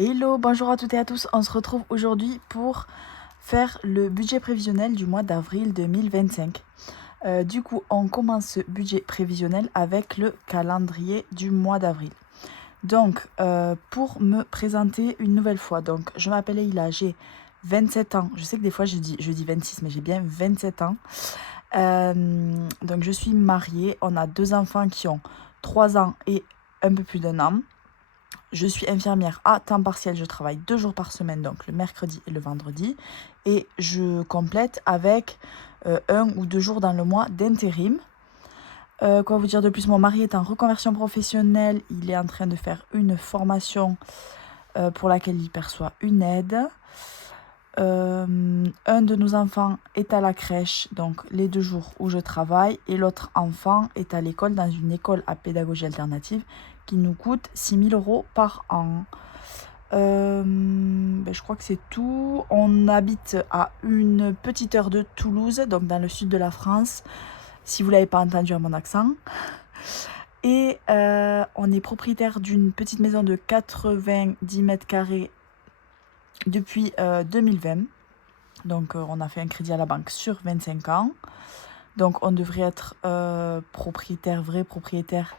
Hello, bonjour à toutes et à tous. On se retrouve aujourd'hui pour faire le budget prévisionnel du mois d'avril 2025. Du coup, on commence ce budget prévisionnel avec le calendrier du mois d'avril. Donc, pour me présenter une nouvelle fois, donc je m'appelle Leïla, j'ai 27 ans. Je sais que des fois je dis 26, mais j'ai bien 27 ans. Donc, je suis mariée. On a 2 enfants qui ont 3 ans et un peu plus d'1 an. Je suis infirmière à temps partiel, je travaille 2 jours par semaine, donc le mercredi et le vendredi. Et je complète avec 1 ou 2 jours dans le mois d'intérim. Quoi vous dire de plus? Mon mari est en reconversion professionnelle, il est en train de faire une formation pour laquelle il perçoit une aide. Un de nos enfants est à la crèche, donc les 2 jours où je travaille, et l'autre enfant est à l'école, dans une école à pédagogie alternative, qui nous coûte 6 000 € par an. Je crois que c'est tout. On habite à une petite heure de Toulouse, donc dans le sud de la France, si vous ne l'avez pas entendu à mon accent. Et on est propriétaire d'une petite maison de 90 mètres carrés depuis 2020. Donc on a fait un crédit à la banque sur 25 ans. Donc on devrait être vrai propriétaire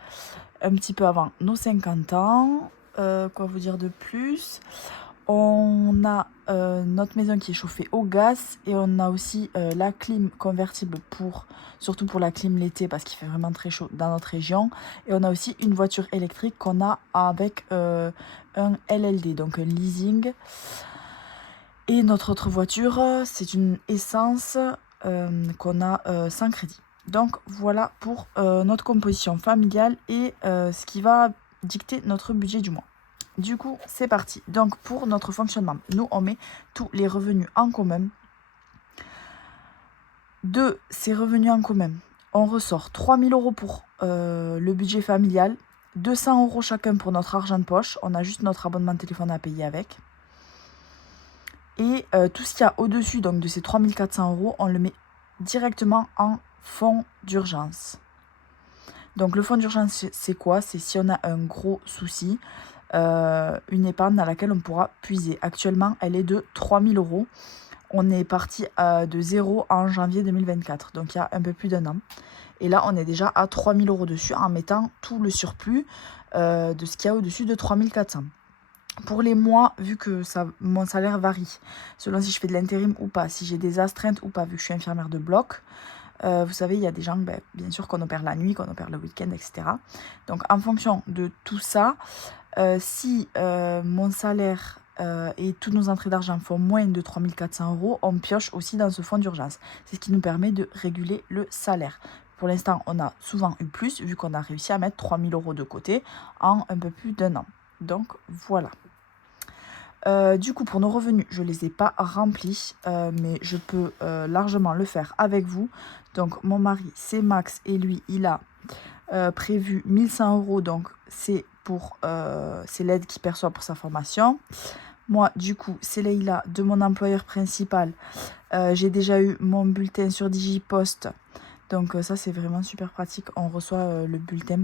un petit peu avant nos 50 ans. Quoi vous dire de plus? On a notre maison qui est chauffée au gaz et on a aussi la clim convertible surtout pour la clim l'été parce qu'il fait vraiment très chaud dans notre région. Et on a aussi une voiture électrique qu'on a avec un LLD, donc un leasing. Et notre autre voiture, c'est une essence qu'on a sans crédit. Donc voilà pour notre composition familiale et ce qui va dicter notre budget du mois. Du coup, c'est parti. Donc pour notre fonctionnement, nous on met tous les revenus en commun. De ces revenus en commun, on ressort 3 000 € pour le budget familial, 200 € chacun pour notre argent de poche. On a juste notre abonnement de téléphone à payer avec. Et tout ce qu'il y a au-dessus donc de ces 3 400 €, on le met directement en fonds d'urgence. Donc le fonds d'urgence, c'est quoi? C'est si on a un gros souci, une épargne dans laquelle on pourra puiser. Actuellement, elle est de 3 000 €. On est parti de 0 en janvier 2024, donc il y a un peu plus d'1 an. Et là, on est déjà à 3 000 € dessus en mettant tout le surplus de ce qu'il y a au-dessus de 3 400 €. Pour les mois, vu que mon salaire varie, selon si je fais de l'intérim ou pas, si j'ai des astreintes ou pas, vu que je suis infirmière de bloc, vous savez, il y a des gens, bien sûr, qu'on opère la nuit, qu'on opère le week-end, etc. Donc, en fonction de tout ça, si mon salaire et toutes nos entrées d'argent font moins de 3 400 €, on pioche aussi dans ce fonds d'urgence. C'est ce qui nous permet de réguler le salaire. Pour l'instant, on a souvent eu plus, vu qu'on a réussi à mettre 3 000 € de côté en un peu plus d'1 an. Donc, voilà. Du coup, pour nos revenus, je ne les ai pas remplis, mais je peux largement le faire avec vous. Donc, mon mari, c'est Max, et lui, il a prévu 1 100 €, donc c'est l'aide qu'il perçoit pour sa formation. Moi, du coup, c'est Leïla de mon employeur principal. J'ai déjà eu mon bulletin sur Digipost, donc ça, c'est vraiment super pratique. On reçoit le bulletin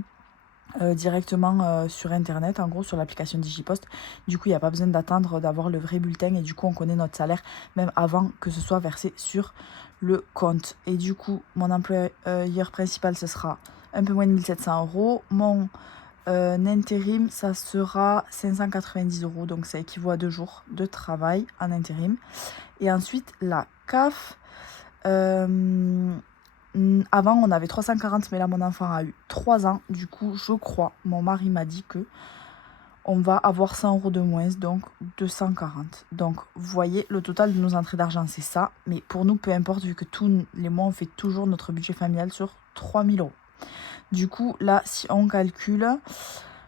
directement sur internet, en gros sur l'application Digipost. Du coup, il n'y a pas besoin d'attendre d'avoir le vrai bulletin et du coup on connaît notre salaire même avant que ce soit versé sur le compte. Et du coup, mon employeur principal, ce sera un peu moins de 1 700 €. Mon intérim, ça sera 590 €, donc ça équivaut à 2 jours de travail en intérim. Et ensuite, la CAF, avant on avait 340, mais là mon enfant a eu 3 ans. Du coup, je crois, mon mari m'a dit que on va avoir 100 € de moins, donc 240. Donc, vous voyez, le total de nos entrées d'argent, c'est ça. Mais pour nous, peu importe, vu que tous les mois, on fait toujours notre budget familial sur 3 000 €. Du coup, là, si on calcule,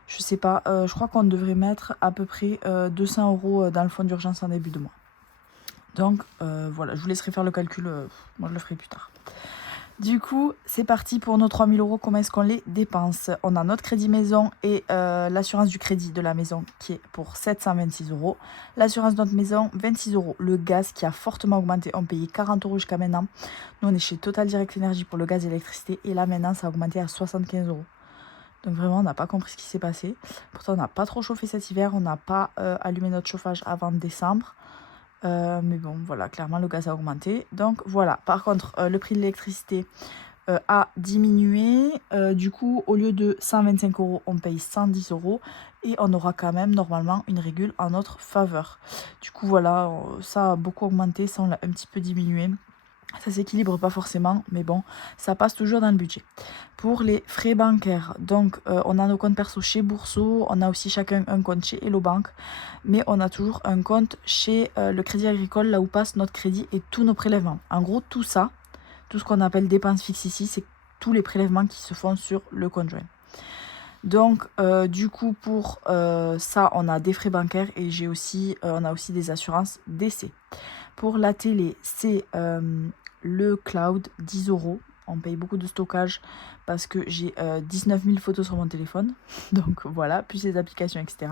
je sais pas, je crois qu'on devrait mettre à peu près 200 € dans le fonds d'urgence en début de mois. Donc, voilà, je vous laisserai faire le calcul. Moi, je le ferai plus tard. Du coup, c'est parti pour nos 3 000 €. Comment est-ce qu'on les dépense? On a notre crédit maison et l'assurance du crédit de la maison qui est pour 726 €. L'assurance de notre maison, 26 €. Le gaz qui a fortement augmenté. On payait 40 € jusqu'à maintenant. Nous, on est chez Total Direct Énergie pour le gaz et l'électricité. Et là, maintenant, ça a augmenté à 75 €. Donc vraiment, on n'a pas compris ce qui s'est passé. Pourtant, on n'a pas trop chauffé cet hiver. On n'a pas allumé notre chauffage avant décembre. Mais bon, voilà, clairement, le gaz a augmenté. Donc voilà, par contre, le prix de l'électricité a diminué. Du coup, au lieu de 125 €, on paye 110 € et on aura quand même normalement une régule en notre faveur. Du coup, voilà, ça a beaucoup augmenté, ça on l'a un petit peu diminué. Ça s'équilibre pas forcément, mais bon, ça passe toujours dans le budget. Pour les frais bancaires, donc on a nos comptes perso chez Bourso, on a aussi chacun un compte chez Hello Bank, mais on a toujours un compte chez le Crédit Agricole, là où passe notre crédit et tous nos prélèvements. En gros, tout ça, tout ce qu'on appelle dépenses fixes ici, c'est tous les prélèvements qui se font sur le compte joint. Donc, du coup, pour ça, on a des frais bancaires et on a aussi des assurances décès. Pour la télé, c'est le cloud, 10 €. On paye beaucoup de stockage parce que j'ai 19 000 photos sur mon téléphone. Donc voilà, plus les applications, etc.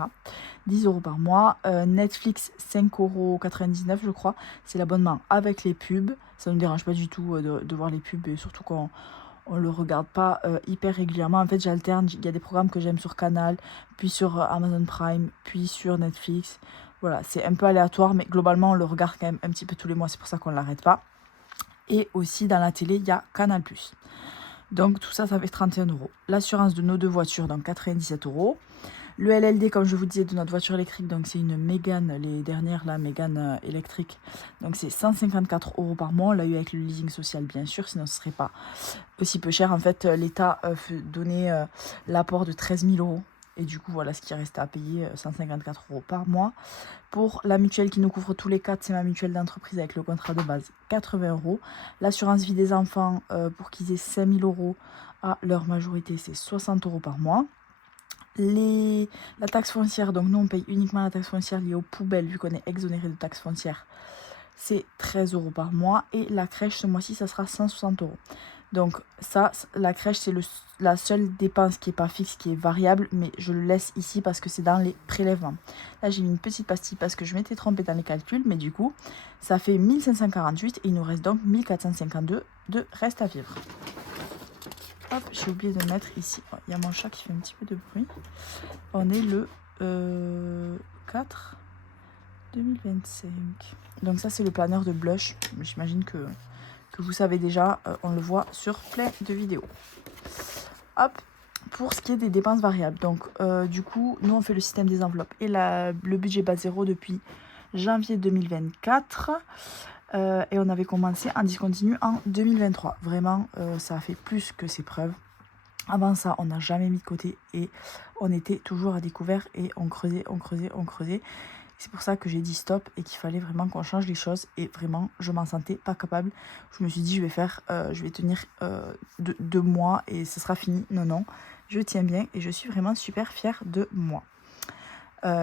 10 € par mois. Netflix, 5,99 € je crois. C'est l'abonnement avec les pubs. Ça ne nous dérange pas du tout de voir les pubs et surtout qu'on ne le regarde pas hyper régulièrement. En fait, j'alterne. Il y a des programmes que j'aime sur Canal, puis sur Amazon Prime, puis sur Netflix. Voilà, c'est un peu aléatoire, mais globalement, on le regarde quand même un petit peu tous les mois. C'est pour ça qu'on ne l'arrête pas. Et aussi, dans la télé, il y a Canal+. Donc, tout ça, ça fait 31 €. L'assurance de nos deux voitures, donc 97 €. Le LLD, comme je vous disais, de notre voiture électrique, donc c'est une Mégane, les dernières, là, Mégane électrique. Donc, c'est 154 € par mois. On l'a eu avec le leasing social, bien sûr, sinon ce ne serait pas aussi peu cher. En fait, l'État donnait l'apport de 13 000 €. Et du coup, voilà ce qui reste à payer, 154 € par mois. Pour la mutuelle qui nous couvre tous les 4, c'est ma mutuelle d'entreprise avec le contrat de base, 80 €. L'assurance vie des enfants, pour qu'ils aient 5 000 € à leur majorité, c'est 60 € par mois. La taxe foncière, donc nous on paye uniquement la taxe foncière liée aux poubelles, vu qu'on est exonéré de taxe foncière, c'est 13 € par mois. Et la crèche, ce mois-ci, ça sera 160 €. Donc ça, la crèche, c'est la seule dépense qui n'est pas fixe, qui est variable, mais je le laisse ici parce que c'est dans les prélèvements. Là, j'ai mis une petite pastille parce que je m'étais trompée dans les calculs, mais du coup, ça fait 1548 et il nous reste donc 1452 de reste à vivre. Hop, j'ai oublié de mettre ici. Oh, il y a mon chat qui fait un petit peu de bruit. On est le 4 2025. Donc ça, c'est le planeur de blush. J'imagine que vous savez déjà, on le voit sur plein de vidéos. Hop, pour ce qui est des dépenses variables. Donc, du coup, nous, on fait le système des enveloppes et le budget base zéro depuis janvier 2024. Et on avait commencé en discontinu en 2023. Vraiment, ça a fait plus que ses preuves. Avant ça, on n'a jamais mis de côté et on était toujours à découvert et on creusait. C'est pour ça que j'ai dit stop et qu'il fallait vraiment qu'on change les choses. Et vraiment, je m'en sentais pas capable. Je me suis dit, je vais tenir 2 mois et ce sera fini. Non, je tiens bien et je suis vraiment super fière de moi.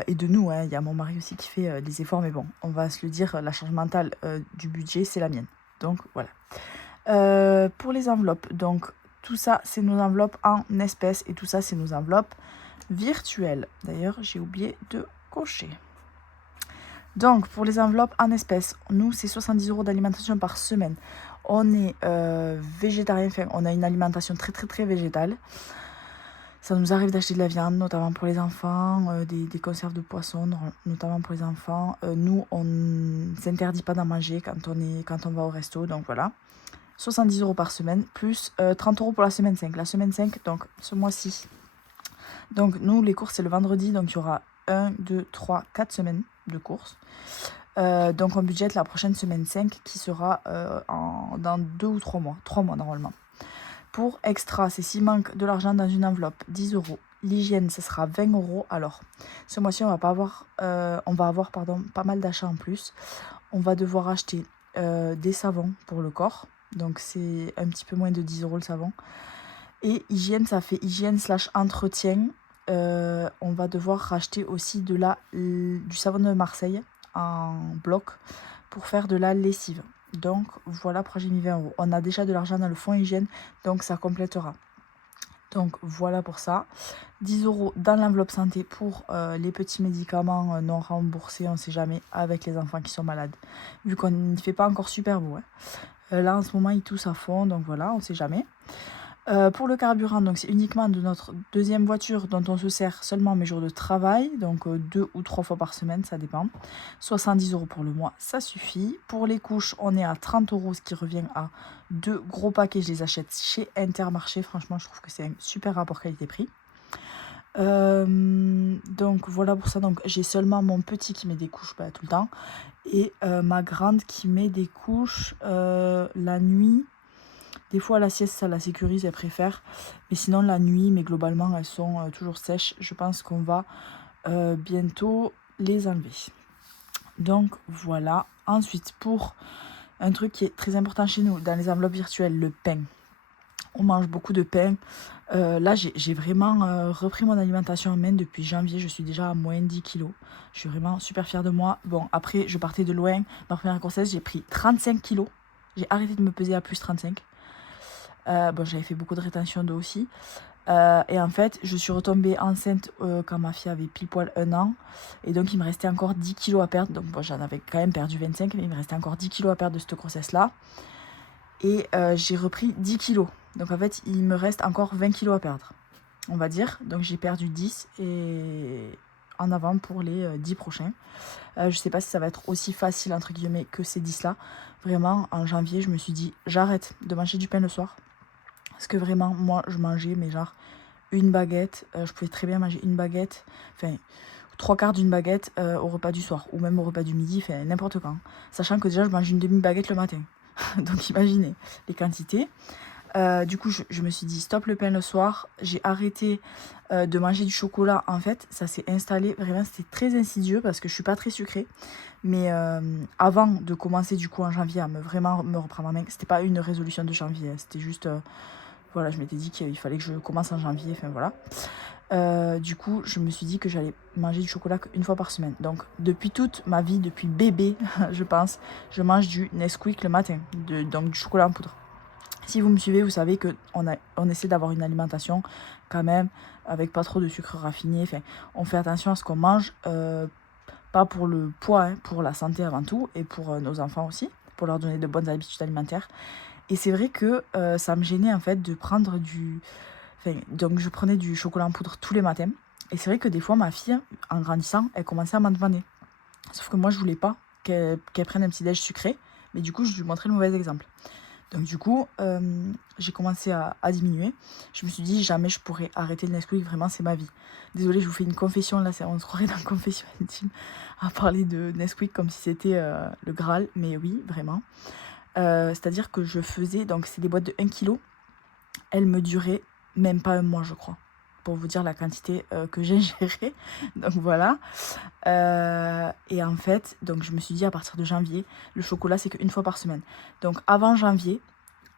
Et de nous, hein. Il y a mon mari aussi qui fait des efforts, mais bon, on va se le dire, la charge mentale du budget, c'est la mienne. Donc voilà. Pour les enveloppes, donc tout ça, c'est nos enveloppes en espèces et tout ça, c'est nos enveloppes virtuelles. D'ailleurs, j'ai oublié de cocher. Donc, pour les enveloppes en espèces, nous, c'est 70 € d'alimentation par semaine. On est végétarien, enfin, on a une alimentation très, très, très végétale. Ça nous arrive d'acheter de la viande, notamment pour les enfants, des conserves de poisson, notamment pour les enfants. Nous, on ne s'interdit pas d'en manger quand on va au resto, donc voilà. 70 € par semaine, plus 30 € pour la semaine 5. La semaine 5, donc ce mois-ci. Donc nous, les courses, c'est le vendredi, donc il y aura 1, 2, 3, 4 semaines de courses. Donc on budgète la prochaine semaine 5 qui sera dans 2 ou 3 mois. 3 mois normalement. Pour extra, c'est s'il manque de l'argent dans une enveloppe, 10 €. L'hygiène, ce sera 20 €. Alors, ce mois-ci, on va avoir pas mal d'achats en plus. On va devoir acheter des savons pour le corps. Donc, c'est un petit peu moins de 10 € le savon. Et hygiène, ça fait hygiène/entretien. On va devoir racheter aussi du savon de Marseille en bloc pour faire de la lessive. Donc voilà pourquoi j'ai mis 20 €. On a déjà de l'argent dans le fonds hygiène, donc ça complétera. Donc voilà pour ça. 10 € dans l'enveloppe santé pour les petits médicaments non remboursés, on ne sait jamais, avec les enfants qui sont malades. Vu qu'on ne fait pas encore super beau. Hein. Là en ce moment ils toussent à fond, donc voilà, on ne sait jamais. Pour le carburant, donc c'est uniquement de notre deuxième voiture dont on se sert seulement mes jours de travail, donc 2 ou 3 fois par semaine, ça dépend. 70 € pour le mois, ça suffit. Pour les couches, on est à 30 €, ce qui revient à 2 gros paquets. Je les achète chez Intermarché. Franchement, je trouve que c'est un super rapport qualité-prix. Donc voilà pour ça. Donc j'ai seulement mon petit qui met des couches tout le temps et ma grande qui met des couches la nuit. Des fois la sieste ça la sécurise, elle préfère, mais sinon la nuit, mais globalement elles sont toujours sèches. Je pense qu'on va bientôt les enlever. Donc voilà. Ensuite, pour un truc qui est très important chez nous dans les enveloppes virtuelles, le pain. On mange beaucoup de pain. Là, j'ai vraiment repris mon alimentation en main depuis janvier. Je suis déjà à moins 10 kilos. Je suis vraiment super fière de moi. Bon, après, je partais de loin. Ma première grossesse, j'ai pris 35 kilos. J'ai arrêté de me peser à plus 35. Bon, j'avais fait beaucoup de rétention d'eau aussi. Et en fait, je suis retombée enceinte quand ma fille avait pile poil 1 an. Et donc, il me restait encore 10 kilos à perdre. Donc, bon, j'en avais quand même perdu 25, mais il me restait encore 10 kilos à perdre de cette grossesse-là. Et j'ai repris 10 kilos. Donc en fait, il me reste encore 20 kilos à perdre, on va dire. Donc j'ai perdu 10 et en avant pour les 10 prochains. Je sais pas si ça va être aussi facile, entre guillemets, que ces 10-là. Vraiment, en janvier, je me suis dit, j'arrête de manger du pain le soir. Parce que vraiment, moi, je mangeais, mais genre, une baguette. Je pouvais très bien manger une baguette. Enfin, 3/4 d'une baguette au repas du soir. Ou même au repas du midi, enfin, n'importe quand. Sachant que déjà, je mange une demi-baguette le matin. Donc imaginez les quantités. Du coup, je me suis dit stop le pain le soir. J'ai arrêté de manger du chocolat. En fait, ça s'est installé. Vraiment, c'était très insidieux parce que je suis pas très sucrée. Mais avant de commencer du coup en janvier à vraiment me reprendre en main, c'était pas une résolution de janvier. C'était juste, voilà, je m'étais dit qu'il fallait que je commence en janvier. Enfin voilà. Du coup, je me suis dit que j'allais manger du chocolat qu'une fois par semaine. Donc, depuis toute ma vie, depuis bébé, je pense, je mange du Nesquik le matin. Donc, du chocolat en poudre. Si vous me suivez, vous savez qu'on essaie d'avoir une alimentation quand même avec pas trop de sucre raffiné. Enfin, on fait attention à ce qu'on mange, pas pour le poids, hein, pour la santé avant tout et pour nos enfants aussi, pour leur donner de bonnes habitudes alimentaires. Et c'est vrai que ça me gênait en fait de prendre du... Enfin, donc je prenais du chocolat en poudre tous les matins. Et c'est vrai que des fois, ma fille, en grandissant, elle commençait à m'en demander. Sauf que moi, je voulais pas qu'elle prenne un petit déj sucré. Mais du coup, je lui montrais le mauvais exemple. Donc du coup, j'ai commencé à diminuer. Je me suis dit, jamais je pourrais arrêter le Nesquik. Vraiment, c'est ma vie. Désolée, je vous fais une confession. Là, on se croirait dans une confession intime à parler de Nesquik comme si c'était le Graal. Mais oui, vraiment. C'est-à-dire que je faisais... Donc, c'est des boîtes de 1 kg. Elles me duraient même pas un mois, je crois. Pour vous dire la quantité que j'ai gérée. Donc voilà. Et en fait, donc je me suis dit à partir de janvier, le chocolat c'est qu'une fois par semaine. Donc avant janvier,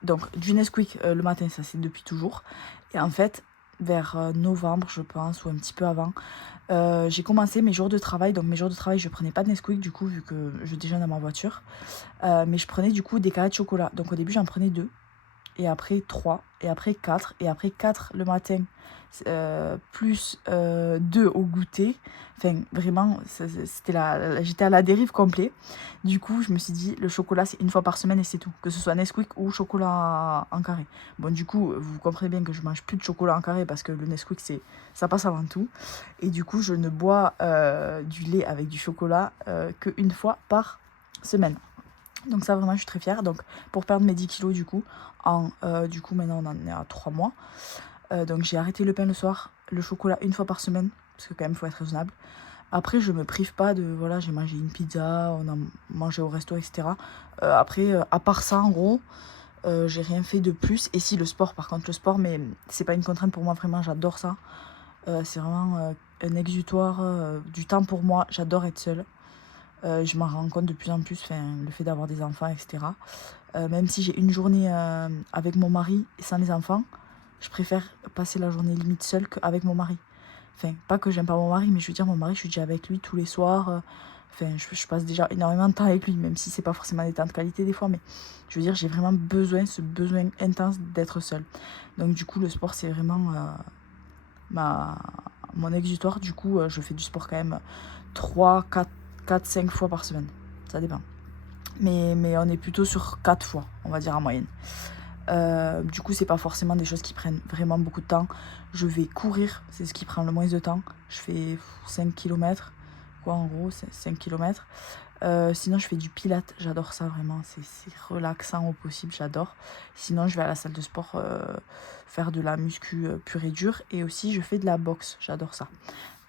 donc du Nesquik le matin, ça c'est depuis toujours. Et en fait, vers novembre, je pense, ou un petit peu avant, j'ai commencé mes jours de travail. Donc mes jours de travail, je prenais pas de Nesquik du coup, vu que je déjeune dans ma voiture. Mais je prenais du coup des carrés de chocolat. Donc au début, j'en prenais 2. Et après 3, et après 4, et après 4 le matin, plus 2 au goûter. Enfin, vraiment, j'étais à la dérive complet. Du coup, je me suis dit, le chocolat, c'est une fois par semaine et c'est tout. Que ce soit Nesquik ou chocolat en carré. Bon, du coup, vous comprenez bien que je mange plus de chocolat en carré parce que le Nesquik, ça passe avant tout. Et du coup, je ne bois du lait avec du chocolat qu'une fois par semaine. Donc ça, vraiment, je suis très fière. Donc, pour perdre mes 10 kilos, du coup, maintenant, on en est à 3 mois. Donc, j'ai arrêté le pain le soir, le chocolat une fois par semaine, parce que quand même, il faut être raisonnable. Après, je me prive pas de... Voilà, j'ai mangé une pizza, on a mangé au resto, etc. Après, à part ça, en gros, j'ai rien fait de plus. Et si, le sport, par contre, le sport, mais c'est pas une contrainte pour moi, vraiment, j'adore ça. C'est vraiment un exutoire, du temps pour moi. J'adore être seule. Je m'en rends compte de plus en plus, le fait d'avoir des enfants, etc. Même si j'ai une journée avec mon mari et sans les enfants, je préfère passer la journée limite seule qu'avec mon mari. Enfin, pas que j'aime pas mon mari, mais je veux dire, mon mari, je suis déjà avec lui tous les soirs. Je passe déjà énormément de temps avec lui, même si c'est pas forcément des temps de qualité des fois, mais je veux dire, j'ai vraiment ce besoin intense d'être seule. Donc du coup, le sport, c'est vraiment mon exutoire. Du coup, je fais du sport quand même 3, 4, 5 fois par semaine. Ça dépend. Mais on est plutôt sur 4 fois, on va dire en moyenne. Du coup, c'est pas forcément des choses qui prennent vraiment beaucoup de temps. Je vais courir, c'est ce qui prend le moins de temps. Je fais 5 km, quoi, en gros, c'est 5 km. Sinon, je fais du pilates, j'adore ça vraiment, c'est relaxant au possible, j'adore. Sinon, je vais à la salle de sport faire de la muscu pure et dure. Et aussi, je fais de la boxe, j'adore ça.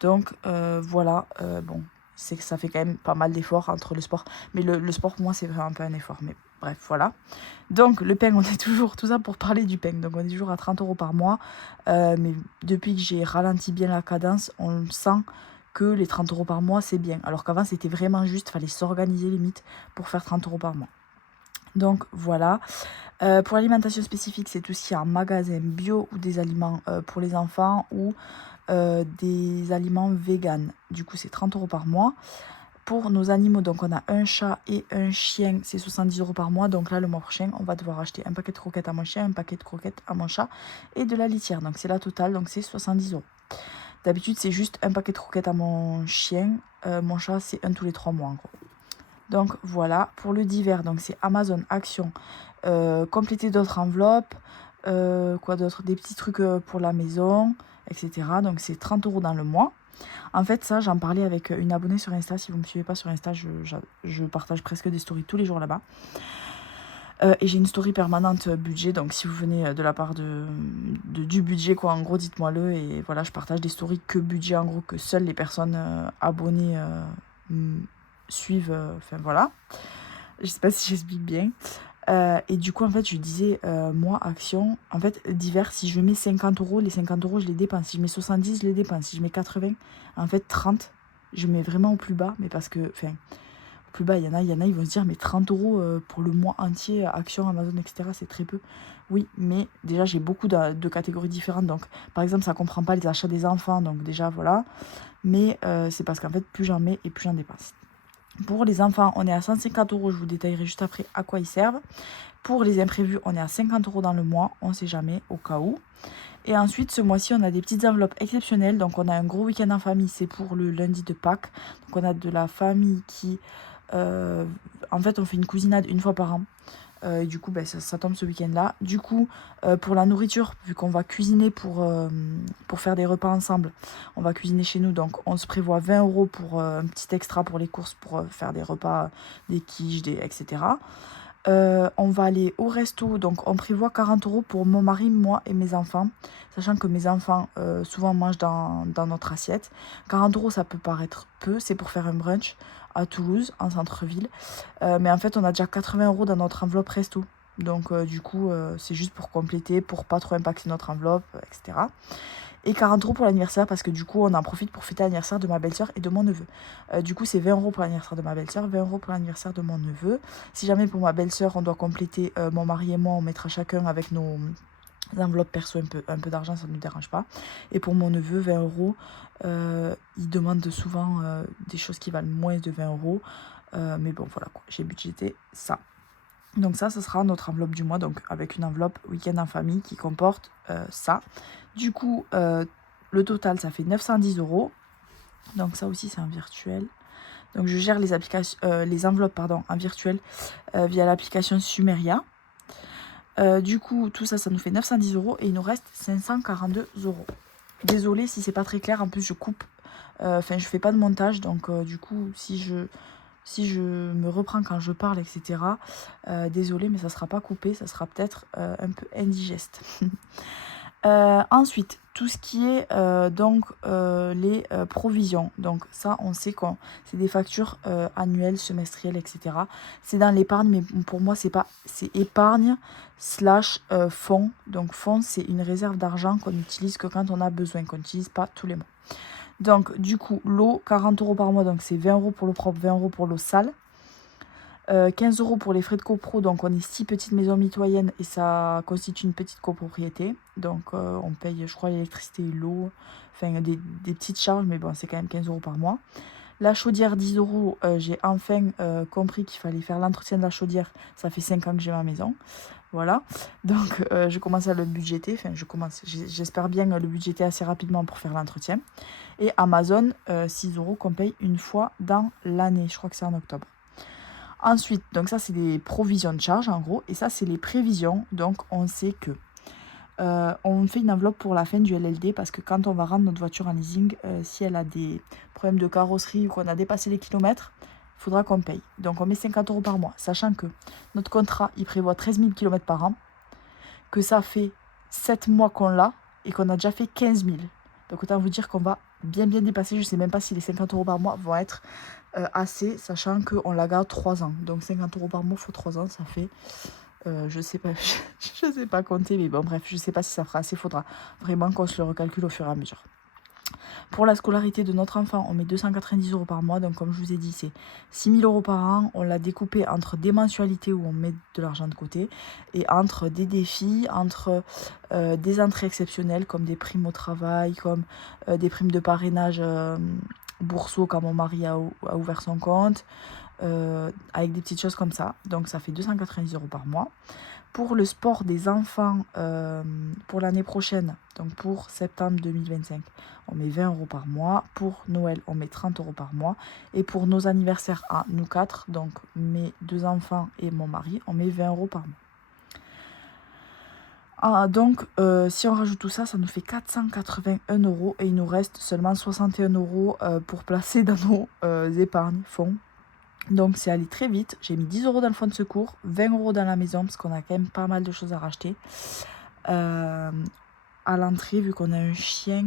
Donc, voilà, bon, c'est que ça fait quand même pas mal d'efforts entre le sport. Mais le sport, pour moi, c'est vraiment un peu un effort. Mais bref, voilà. Donc, le pain, on est toujours, tout ça pour parler du pain. Donc, on est toujours à 30 € par mois. Mais depuis que j'ai ralenti bien la cadence, on sent que les 30 € par mois, c'est bien. Alors qu'avant, c'était vraiment juste, il fallait s'organiser limite pour faire 30 € par mois. Donc, voilà. Pour l'alimentation spécifique, c'est tout ce qui est en magasin bio ou des aliments pour les enfants ou des aliments véganes. Du coup, c'est 30 € par mois. Pour nos animaux, donc on a un chat et un chien, c'est 70 € par mois. Donc là, le mois prochain, on va devoir acheter un paquet de croquettes à mon chien, un paquet de croquettes à mon chat et de la litière. Donc c'est la totale, donc c'est 70 €. D'habitude, c'est juste un paquet de croquettes à mon chien. Mon chat, c'est un tous les 3 mois en gros. Donc voilà, pour le divers, donc c'est Amazon, Action, compléter d'autres enveloppes, quoi d'autre, des petits trucs pour la maison, etc. Donc c'est 30 € dans le mois. En fait, ça, j'en parlais avec une abonnée sur Insta. Si vous ne me suivez pas sur Insta, je partage presque des stories tous les jours là-bas. Et j'ai une story permanente budget. Donc, si vous venez de la part du budget, quoi, en gros, dites-moi-le. Et voilà, je partage des stories que budget, en gros, que seules les personnes abonnées suivent. Enfin, voilà. Je sais pas si j'explique bien. Et du coup, en fait, je disais, moi, Action, en fait, divers, si je mets 50 €, les 50 € je les dépense. Si je mets 70, je les dépense. Si je mets 80, en fait, 30, je mets vraiment au plus bas. Mais parce que, enfin, au plus bas, il y en a, ils vont se dire, mais 30 € pour le mois entier, Action, Amazon, etc., c'est très peu. Oui, mais déjà, j'ai beaucoup de catégories différentes. Donc, par exemple, ça ne comprend pas les achats des enfants. Donc, déjà, voilà. Mais c'est parce qu'en fait, plus j'en mets et plus j'en dépense. Pour les enfants, on est à 150 €, je vous détaillerai juste après à quoi ils servent. Pour les imprévus, on est à 50 € dans le mois, on ne sait jamais, au cas où. Et ensuite, ce mois-ci, on a des petites enveloppes exceptionnelles. Donc, on a un gros week-end en famille, c'est pour le lundi de Pâques. Donc, on a de la famille qui... en fait, on fait une cousinade une fois par an. Et du coup, ben, ça tombe ce week-end-là. Du coup, pour la nourriture, vu qu'on va cuisiner pour faire des repas ensemble, on va cuisiner chez nous. Donc, on se prévoit 20 € pour un petit extra pour les courses, pour faire des repas, des quiches, etc. On va aller au resto, donc on prévoit 40 € pour mon mari, moi et mes enfants. Sachant que mes enfants souvent mangent dans notre assiette. 40 €, ça peut paraître peu, c'est pour faire un brunch à Toulouse, en centre-ville. Mais en fait, on a déjà 80 € dans notre enveloppe resto. Donc du coup, c'est juste pour compléter, pour pas trop impacter notre enveloppe, etc. Et 40 € pour l'anniversaire, parce que du coup, on en profite pour fêter l'anniversaire de ma belle-sœur et de mon neveu. Du coup, c'est 20 € pour l'anniversaire de ma belle-sœur, 20 € pour l'anniversaire de mon neveu. Si jamais pour ma belle-sœur, on doit compléter, mon mari et moi, on mettra chacun avec nos enveloppes perso un peu d'argent, ça ne nous dérange pas. Et pour mon neveu, 20 €. Il demande souvent des choses qui valent moins de 20 €. Mais bon, voilà quoi, j'ai budgété ça. Donc ça sera notre enveloppe du mois, donc avec une enveloppe week-end en famille qui comporte ça. Du coup, le total, ça fait 910 €. Donc ça aussi, c'est en virtuel. Donc je gère les enveloppes en virtuel via l'application Sumeria. Du coup, tout ça, ça nous fait 910 € et il nous reste 542 €. Désolée si c'est pas très clair, en plus je coupe. Enfin, je fais pas de montage, donc du coup, si je me reprends quand je parle, etc. Désolée, mais ça sera pas coupé, ça sera peut-être un peu indigeste. Ensuite, tout ce qui est les provisions. Donc ça, on sait que c'est des factures annuelles, semestrielles, etc. C'est dans l'épargne, mais pour moi, c'est épargne / fonds. Donc fonds, c'est une réserve d'argent qu'on n'utilise que quand on a besoin, qu'on n'utilise pas tous les mois. Donc du coup, l'eau, 40 € par mois, donc c'est 20 € pour l'eau propre, 20 € pour l'eau sale. 15 € pour les frais de copro, donc on est 6 petites maisons mitoyennes et ça constitue une petite copropriété. Donc on paye, je crois, l'électricité et l'eau, enfin des petites charges, mais bon, c'est quand même 15 € par mois. La chaudière, 10 €, j'ai enfin compris qu'il fallait faire l'entretien de la chaudière. Ça fait 5 ans que j'ai ma maison. Voilà, donc je commence à le budgéter, enfin j'espère bien le budgéter assez rapidement pour faire l'entretien. Et Amazon, 6 € qu'on paye une fois dans l'année, je crois que c'est en octobre. Ensuite, donc ça c'est des provisions de charges en gros, et ça c'est les prévisions. Donc on sait que on fait une enveloppe pour la fin du LLD parce que quand on va rendre notre voiture en leasing, si elle a des problèmes de carrosserie ou qu'on a dépassé les kilomètres, il faudra qu'on paye. Donc on met 50 € par mois, sachant que notre contrat il prévoit 13 000 km par an, que ça fait 7 mois qu'on l'a et qu'on a déjà fait 15 000. Donc autant vous dire qu'on va bien dépasser. Je ne sais même pas si les 50 € par mois vont être assez, sachant qu'on la garde 3 ans. Donc 50 € par mois fois 3 ans, ça fait... je sais pas, je sais pas compter, mais bon bref, je sais pas si ça fera assez. Faudra vraiment qu'on se le recalcule au fur et à mesure. Pour la scolarité de notre enfant, on met 290 € par mois. Donc comme je vous ai dit, c'est 6 000 € par an. On l'a découpé entre des mensualités où on met de l'argent de côté et entre des défis, entre des entrées exceptionnelles comme des primes au travail, comme des primes de parrainage bourseau quand mon mari a ouvert son compte, avec des petites choses comme ça. Donc ça fait 290 € par mois. Pour le sport des enfants, pour l'année prochaine, donc pour septembre 2025, on met 20 € par mois. Pour Noël, on met 30 € par mois. Et pour nos anniversaires à nous 4, donc mes 2 enfants et mon mari, on met 20 € par mois. Ah, donc, si on rajoute tout ça, ça nous fait 481 € et il nous reste seulement 61 € pour placer dans nos épargnes, fonds. Donc c'est allé très vite. J'ai mis 10 € dans le fonds de secours, 20 € dans la maison parce qu'on a quand même pas mal de choses à racheter. À l'entrée, vu qu'on a un chien,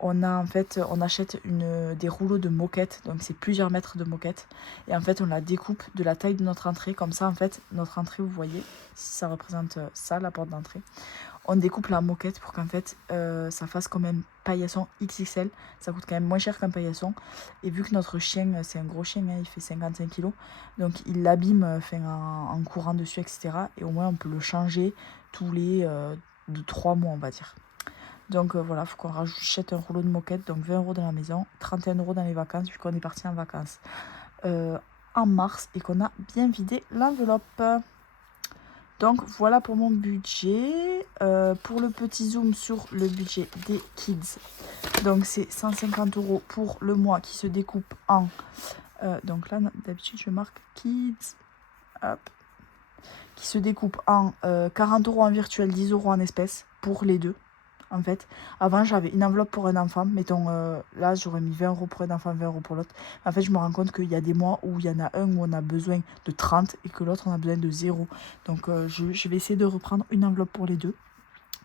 on achète des rouleaux de moquette. Donc c'est plusieurs mètres de moquette. Et en fait, on la découpe de la taille de notre entrée. Comme ça, en fait, notre entrée, vous voyez, si ça représente ça, la porte d'entrée. On découpe la moquette pour qu'en fait ça fasse quand même paillasson XXL. Ça coûte quand même moins cher qu'un paillasson. Et vu que notre chien, c'est un gros chien, hein, il fait 55 kg, donc il l'abîme en courant dessus, etc. Et au moins on peut le changer tous les 3 mois, on va dire. Donc voilà, il faut qu'on rachète un rouleau de moquette. Donc 20 € dans la maison, 31 € dans les vacances, vu qu'on est parti en vacances en mars et qu'on a bien vidé l'enveloppe. Donc voilà pour mon budget. Pour le petit zoom sur le budget des kids, donc c'est 150 € pour le mois qui se découpe en... donc là d'habitude je marque kids. Hop. Qui se découpe en 40 € en virtuel, 10 € en espèces pour les deux. En fait, avant j'avais une enveloppe pour un enfant, mettons là j'aurais mis 20 € pour un enfant, 20 € pour l'autre. En fait, je me rends compte qu'il y a des mois où il y en a un où on a besoin de 30 et que l'autre on a besoin de 0. Donc je vais essayer de reprendre une enveloppe pour les deux.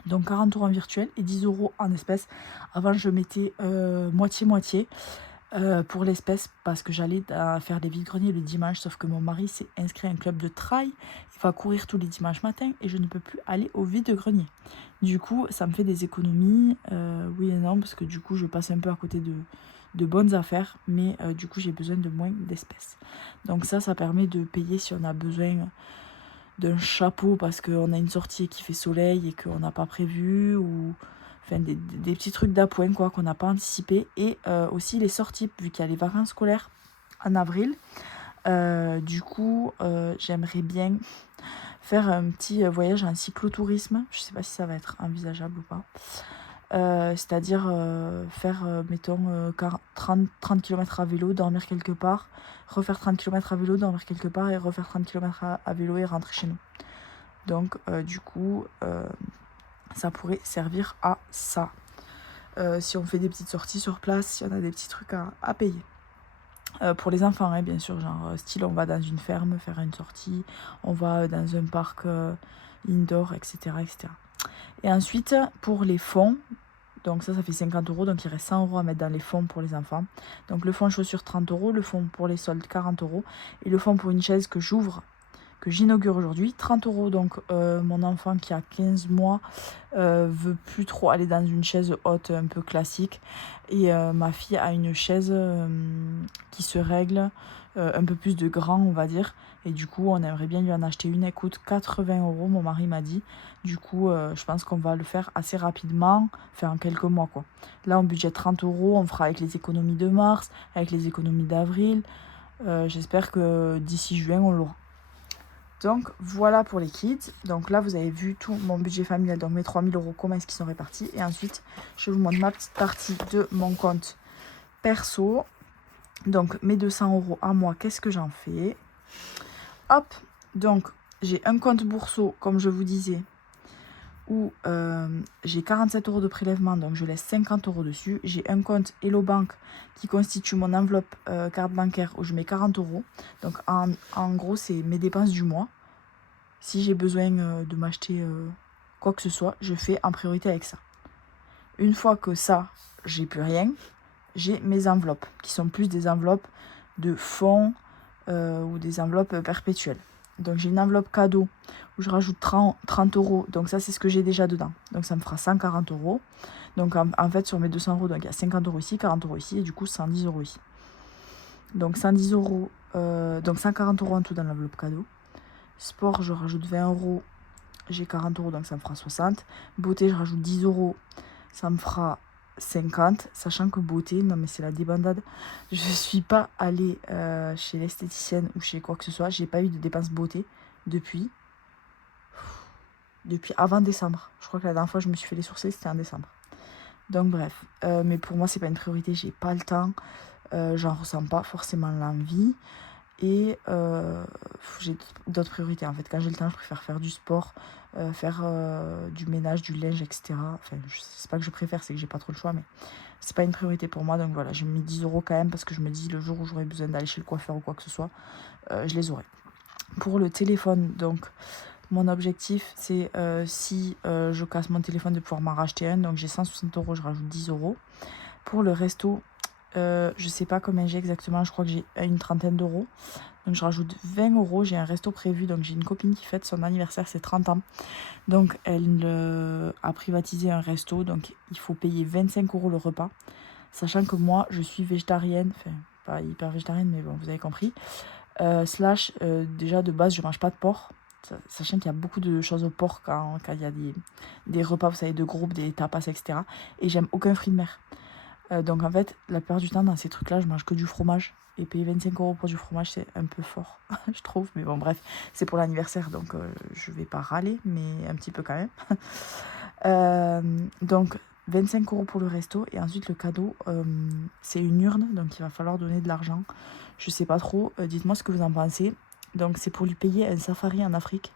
Donc 40 € en virtuel et 10 € en espèces. Avant je mettais moitié-moitié pour l'espèce parce que j'allais faire des vides-greniers le dimanche, sauf que mon mari s'est inscrit à un club de trail. Il va courir tous les dimanches matins et je ne peux plus aller au vide-grenier. Du coup, ça me fait des économies, oui et non, parce que du coup, je passe un peu à côté de bonnes affaires, mais du coup, j'ai besoin de moins d'espèces. Donc ça permet de payer si on a besoin d'un chapeau parce qu'on a une sortie qui fait soleil et qu'on n'a pas prévu, ou enfin des petits trucs d'appoint quoi qu'on n'a pas anticipé. Et aussi les sorties, vu qu'il y a les vacances scolaires en avril. Du coup, j'aimerais bien faire un petit voyage en cyclotourisme. Je sais pas si ça va être envisageable ou pas. C'est-à-dire faire, mettons, 30 km à vélo, dormir quelque part, refaire 30 km à vélo, dormir quelque part, et refaire 30 km à vélo et rentrer chez nous. Donc, du coup, ça pourrait servir à ça. Si on fait des petites sorties sur place, si on a des petits trucs à payer. Pour les enfants, hein, bien sûr, genre style on va dans une ferme faire une sortie, on va dans un parc indoor, etc., etc. Et ensuite, pour les fonds, donc ça fait 50 €, donc il reste 100 € à mettre dans les fonds pour les enfants. Donc le fonds chaussures 30 €, le fonds pour les soldes 40 € et le fonds pour une chaise que j'inaugure aujourd'hui, 30 €. Donc mon enfant qui a 15 mois veut plus trop aller dans une chaise haute un peu classique. Et ma fille a une chaise qui se règle, un peu plus de grand on va dire. Et du coup on aimerait bien lui en acheter une. Elle coûte 80 €, mon mari m'a dit. Du coup je pense qu'on va le faire assez rapidement, en quelques mois quoi. Là on budget 30 €, on fera avec les économies de mars, avec les économies d'avril. J'espère que d'ici juin on l'aura. Donc voilà pour les kids. Donc là vous avez vu tout mon budget familial, donc mes 3 000 €, comment est-ce qu'ils sont répartis. Et ensuite je vous montre ma petite partie de mon compte perso. Donc mes 200 € à moi, qu'est-ce que j'en fais? hop, donc j'ai un compte Bourseau, comme je vous disais, où j'ai 47 € de prélèvement, donc je laisse 50 € dessus. J'ai un compte Hello Bank qui constitue mon enveloppe carte bancaire où je mets 40 €. Donc en gros, c'est mes dépenses du mois. Si j'ai besoin de m'acheter quoi que ce soit, je fais en priorité avec ça. Une fois que ça, j'ai plus rien, j'ai mes enveloppes, qui sont plus des enveloppes de fonds ou des enveloppes perpétuelles. Donc j'ai une enveloppe cadeau où je rajoute 30 €. Donc ça, c'est ce que j'ai déjà dedans. Donc ça me fera 140 €. Donc en fait, sur mes 200 €, donc il y a 50 € ici, 40 € ici, et du coup 110 € ici. Donc 110 €, donc 140 € en tout dans l'enveloppe cadeau. Sport, je rajoute 20 €, j'ai 40 €, donc ça me fera 60. Beauté, je rajoute 10 €, ça me fera 50, sachant que beauté, non mais c'est la débandade. Je suis pas allée chez l'esthéticienne ou chez quoi que ce soit. J'ai pas eu de dépenses beauté depuis avant décembre. Je crois que la dernière fois je me suis fait les sourcils, c'était en décembre. Donc bref, mais pour moi c'est pas une priorité, j'ai pas le temps, j'en ressens pas forcément l'envie. Et j'ai d'autres priorités en fait. Quand j'ai le temps, je préfère faire du sport, faire du ménage, du linge, etc. Enfin, c'est pas que je préfère, c'est que j'ai pas trop le choix, mais c'est pas une priorité pour moi. Donc voilà, j'ai mis 10 € quand même parce que je me dis le jour où j'aurai besoin d'aller chez le coiffeur ou quoi que ce soit, je les aurai. Pour le téléphone, donc mon objectif c'est si je casse mon téléphone de pouvoir m'en racheter un. Donc j'ai 160 €, je rajoute 10 €. Pour le resto, je sais pas combien j'ai exactement, je crois que j'ai une trentaine d'euros. Donc je rajoute 20 €, j'ai un resto prévu, donc j'ai une copine qui fête son anniversaire, c'est 30 ans. Donc elle a privatisé un resto, donc il faut payer 25 € le repas. Sachant que moi je suis végétarienne, enfin pas hyper végétarienne mais bon vous avez compris. Déjà de base je mange pas de porc. Sachant qu'il y a beaucoup de choses au porc quand il y a des repas, vous savez, de groupe, des tapas, etc. Et j'aime aucun fruit de mer. Donc en fait, la plupart du temps, dans ces trucs-là, je mange que du fromage. Et payer 25 € pour du fromage, c'est un peu fort, je trouve. Mais bon, bref, c'est pour l'anniversaire, donc je vais pas râler, mais un petit peu quand même. Donc 25 € pour le resto. Et ensuite, le cadeau, c'est une urne, donc il va falloir donner de l'argent. Je sais pas trop, dites-moi ce que vous en pensez. Donc c'est pour lui payer un safari en Afrique.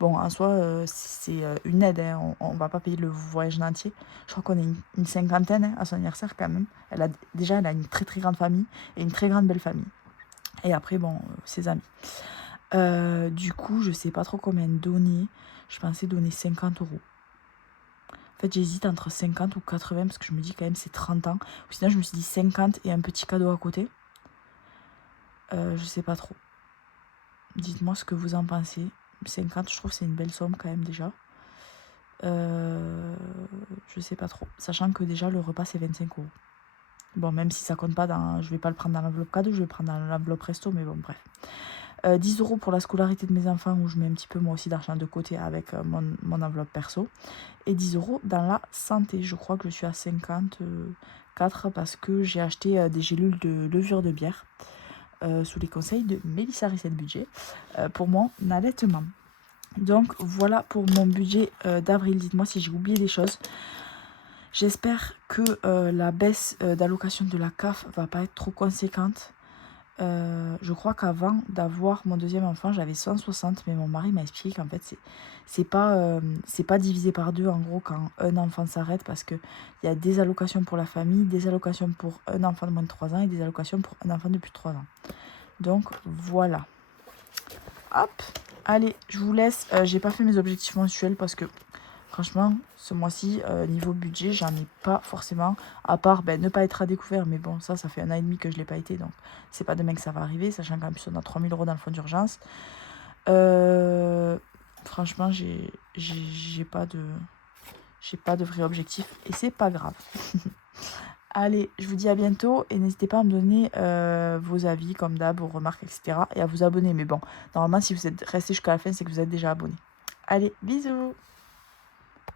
Bon, en soi, c'est une aide, hein. On va pas payer le voyage en entier. Je crois qu'on est une cinquantaine hein, à son anniversaire quand même. Elle a une très très grande famille et une très grande belle famille. Et après, bon, ses amis. Du coup, je sais pas trop combien donner. Je pensais donner 50 €. En fait, j'hésite entre 50 ou 80 parce que je me dis quand même c'est 30 ans. Ou sinon, je me suis dit 50 et un petit cadeau à côté. Je sais pas trop. Dites-moi ce que vous en pensez. 50, je trouve que c'est une belle somme quand même déjà. Je sais pas trop. Sachant que déjà le repas c'est 25 €. Bon, même si ça compte pas dans. Je vais pas le prendre dans l'enveloppe cadeau, je vais le prendre dans l'enveloppe resto, mais bon, bref. 10 € pour la scolarité de mes enfants, où je mets un petit peu moi aussi d'argent de côté avec mon enveloppe perso. Et 10 € dans la santé. Je crois que je suis à 54 parce que j'ai acheté des gélules de levure de bière. Sous les conseils de Mélissa Risset Budget pour mon allaitement. Donc voilà pour mon budget d'avril. Dites-moi si j'ai oublié des choses. J'espère que la baisse d'allocation de la CAF va pas être trop conséquente. Je crois qu'avant d'avoir mon deuxième enfant, j'avais 160, mais mon mari m'a expliqué qu'en fait, c'est pas divisé par deux en gros quand un enfant s'arrête, parce qu'il y a des allocations pour la famille, des allocations pour un enfant de moins de 3 ans et des allocations pour un enfant de plus de 3 ans. Donc voilà. Hop, allez, je vous laisse. J'ai pas fait mes objectifs mensuels parce que franchement, ce mois-ci, niveau budget, j'en ai pas forcément. À part ne pas être à découvert. Mais bon, ça fait 1 an et demi que je l'ai pas été. Donc, c'est pas demain que ça va arriver. Sachant qu'en plus, on a 3000 € dans le fonds d'urgence. Franchement, j'ai pas de vrai objectif. Et c'est pas grave. Allez, je vous dis à bientôt. Et n'hésitez pas à me donner vos avis, comme d'hab, vos remarques, etc. Et à vous abonner. Mais bon, normalement, si vous êtes resté jusqu'à la fin, c'est que vous êtes déjà abonné. Allez, bisous!